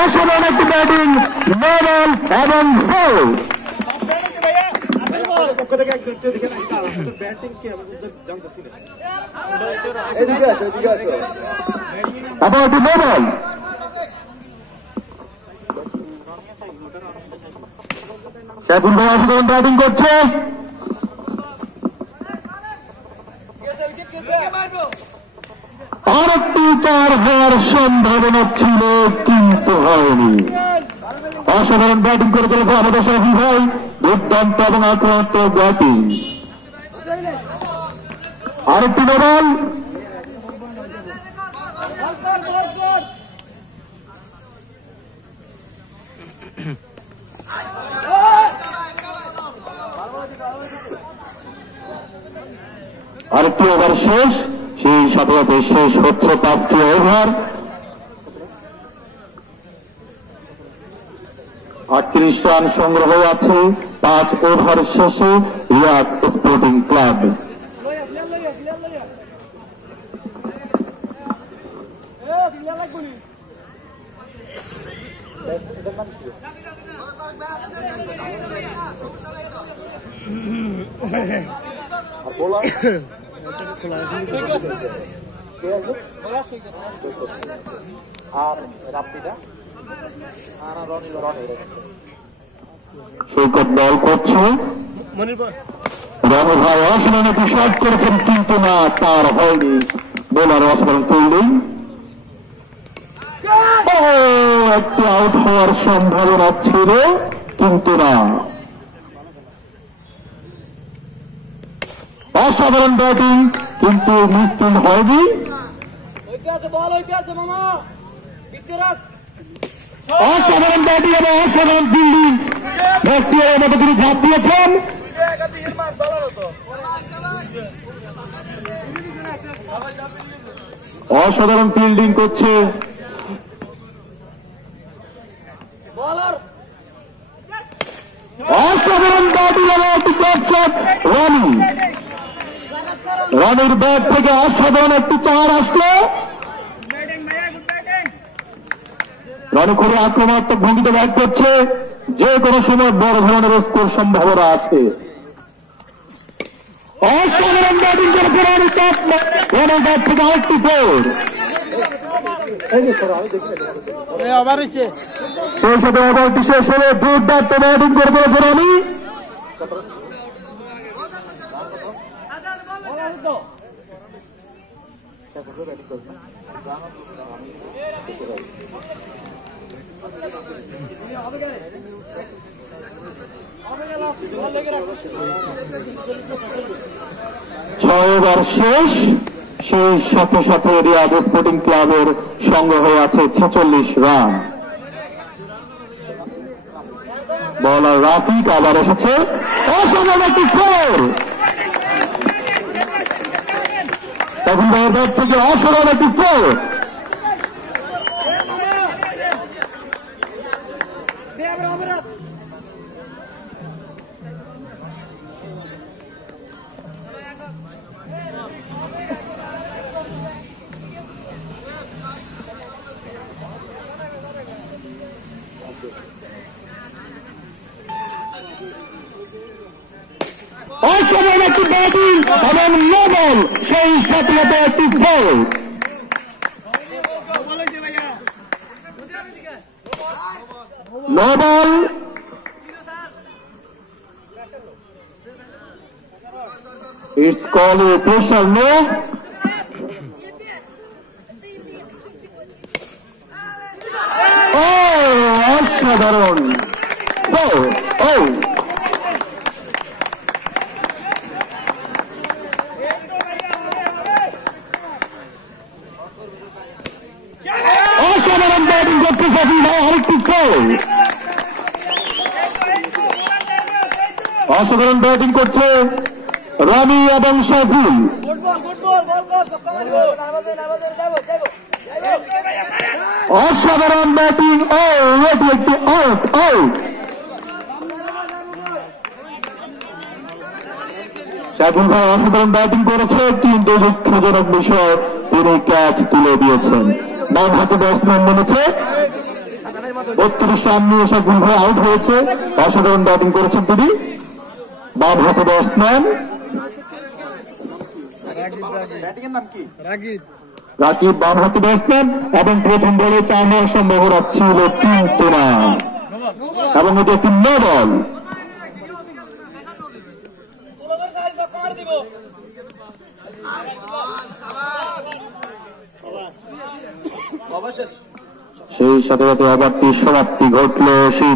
অসাধারণ একটি batting, Nobel এবং ফোর। আবার একটি নোবেল। সাইফুল ভাই অসাধারণ ব্যাটিং করছে। আরেকটি 4 হওয়ার সম্ভাবনা ছিল কিন্তু হয়নি। অসাধারণ ব্যাটিং করে চলেছে আমাদের সাইফুল ভাই, দুর্দান্ত এবং আক্রমণাত্মক ব্যাটিং। আরেকটি নোবেল। আরেকটি ওভার শেষ, সেই সাথে সাথে শেষ হচ্ছে 5টি ওভার। 38 রান সংগ্রহ আছে 5 ওভার শেষে রিয়াদ স্পোর্টিং ক্লাব। সৈকত বল করছে, রনি ভাই অসাধারণ একটি শট করেছেন কিন্তু না, তার হয়নি। বোলার অসাধারণ ফিল্ডিং, একটি আউট হওয়ার সম্ভাবনা ছিল কিন্তু না। অসাধারণ ব্যাটিং কিন্তু মিসিং হয়নি। অসাধারণ ব্যাটিং এবং অসাধারণ ফিল্ডিং, ব্যক্তির মতো তিনি ঝাঁপ দিয়েছেন। অসাধারণ ফিল্ডিং করছে অসাধারণ ব্যাটিং এবং একটি ক্যাচ শট রনি। রনির ব্যাট থেকে অসাধারণ একটি 4 আসলো। রনি খুবই আক্রমণাত্মক ভঙ্গিতে ব্যাট করছে, যে কোনো সময় বড় ধরনের স্কোর সম্ভাবনা আছে। অসাধারণ ব্যাটিং করেছে রনি, রনির ব্যাট থেকে আরেকটি 4। সেই সাথে ওভারটি শেষ হলে দুর্দান্ত ব্যাটিং করে চলেছে রনি। ছয় ওভার শেষ, সেই সাথে সাথে রিয়াদ স্পোর্টিং ক্লাবের সংগ্রহ আছে 46 রান। বলার রাফিক আবার এসেছে, অসাধারণ একটি 4। তখন ব্যাট থেকে অসাধারণ একটি 4। অসাধারণ একটি ব্যাটিং এবং নোবেল, সেই সাথে একটি 4। নোবেল it's call a pressure no. অসাধারণ 4। অসাধারণ ব্যাটিং করতে সাথী ভাই আরেকটি 4। অসাধারণ ব্যাটিং করছে রনি এবং সাইফুল। অসাধারণ ব্যাটিং, এটি একটি আউট। শাকিল ভাই অসাধারণ ব্যাটিং করেছে, কিন্তু দুঃখজনক বিষয় তিনি ক্যাচ তুলে দিয়েছেন। বাম হাতে ব্যাটসম্যান নেমেছে, 32 রান নিয়ে শাকিল ভাই আউট হয়েছে। অসাধারণ ব্যাটিং করেছেন তিনি, বাম হাতে ব্যাটসম্যান রাকিব, বাম হাতে ব্যাটসম্যান, এবং প্রথম বলে 4 নেওয়ার সম্ভাবনা ছিল, কিন্তু না, এবং এটি একটি নো বল। সেই সাথে সাথে ওভারটির সমাপ্তি ঘটল। সেই